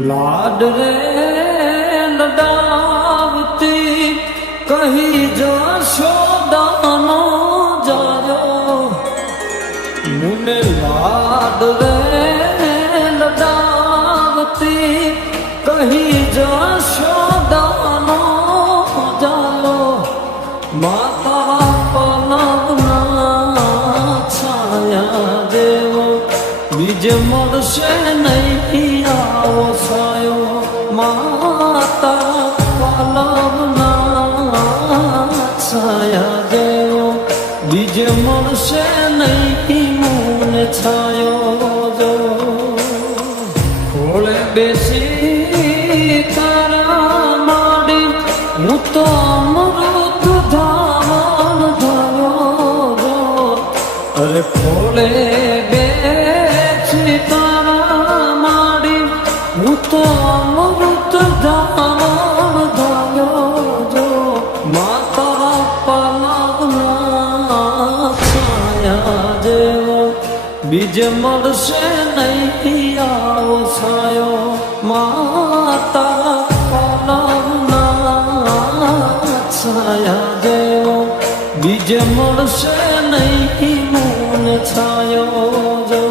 લાડ રે લડાવતી કહી જશોદાનો જાયો મુને લાડ રે લડાવતી કહી જશોદાનો જાયો માતા પલવના છાયા દેવો બીજ મળશે નહીં આવો સાયો માતા પલવના છાયા દેવો બીજ મળશે નહીં મૂને છાયો જો ખોળે બેસી તારા માડી હું તો અમૃત ધાવન થયો જો અરે ખોળે બીજ મળશે નહીં આવો છાયો માતા છાયા જેવો બીજ મળશે નહીં મૂન છાયો જો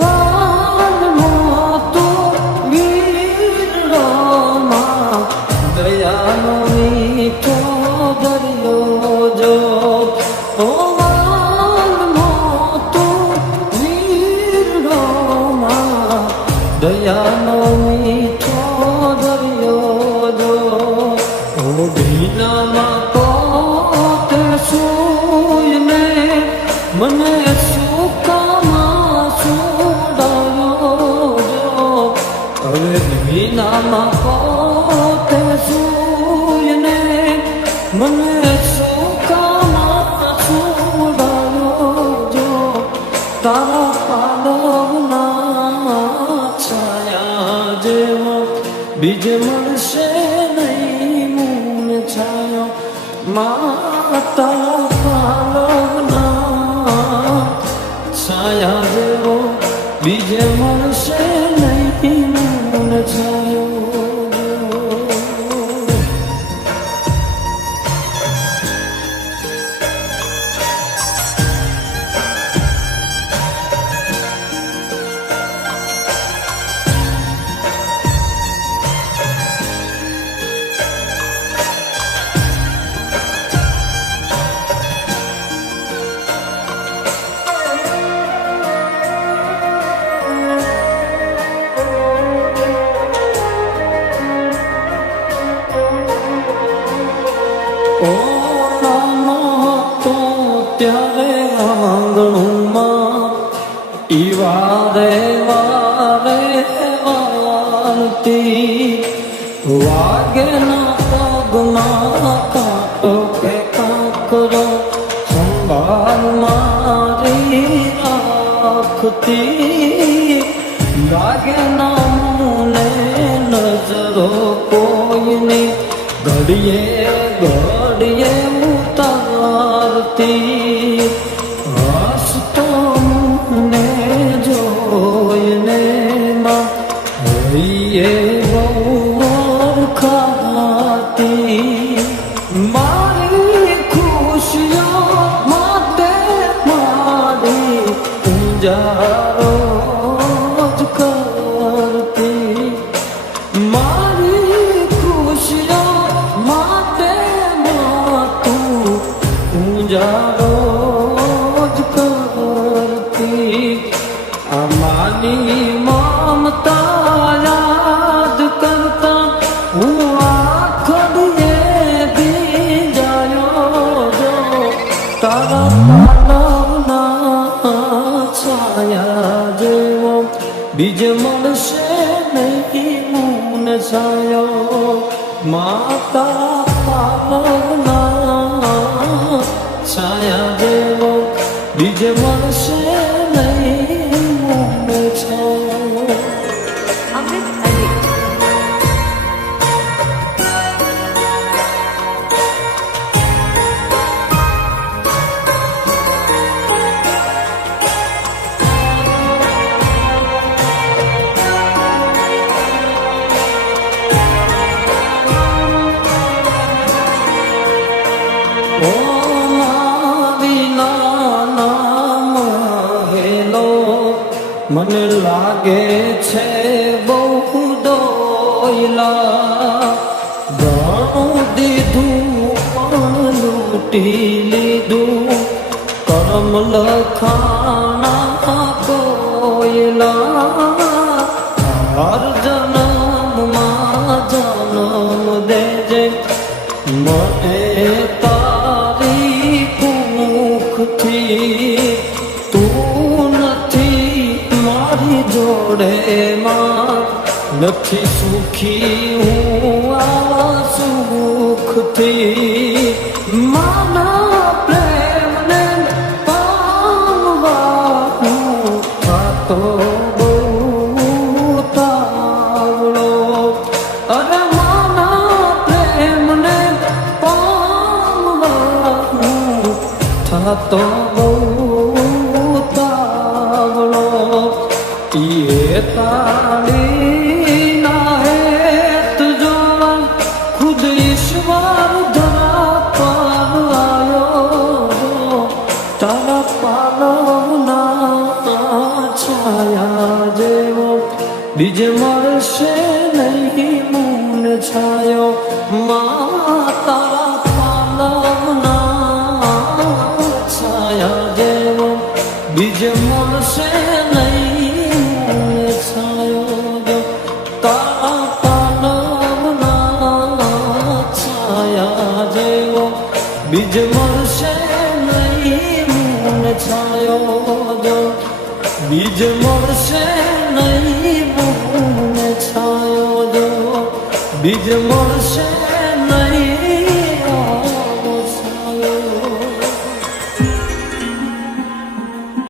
વાનમાં તો વીરડામાં દયાનો મીઠો દરિયો ભીનામાં પોતે સૂઈને મને સુકામાં સુડાયો જો હવે ભીનામાં પોતે સૂઈને મને જો તારા પાલવના છાયા જેવો બીજ મળશે માતા પાલવના છાયા જેવો બીજે મળશે નહીં વારે વારે વારતી વાગે ના પગમાં કાંટો કે કાંકરો સંભાળ મારી રાખતી. લાગે ના મને નજરો કોઈની ઘડીએ ઘડીએ મળશે નહીં મૂન છાયો માતા પાલવના છાયા દેવો બીજ મળશે મને લાગે છે બહુ દોયલા. ઘણું દીધું લૂટી લીધું. કરમ લખાણા નથી સુખી, હું આ સુખથી માના પ્રેમને પામવાનું આ તો બહુ તાવડો. અરે માના પ્રેમને પામવાનું થતો નહીં મૂન છાયો મા તારા પાલવના છાયા જેવો બીજે મળશે નહીં મૂન છાયો તારા પાલવના છાયા જેવો બીજ મળશે નહીં મૂન છાયો બીજ મળશે નહીં મૂન છાયો જો બીજ મળશે નહીં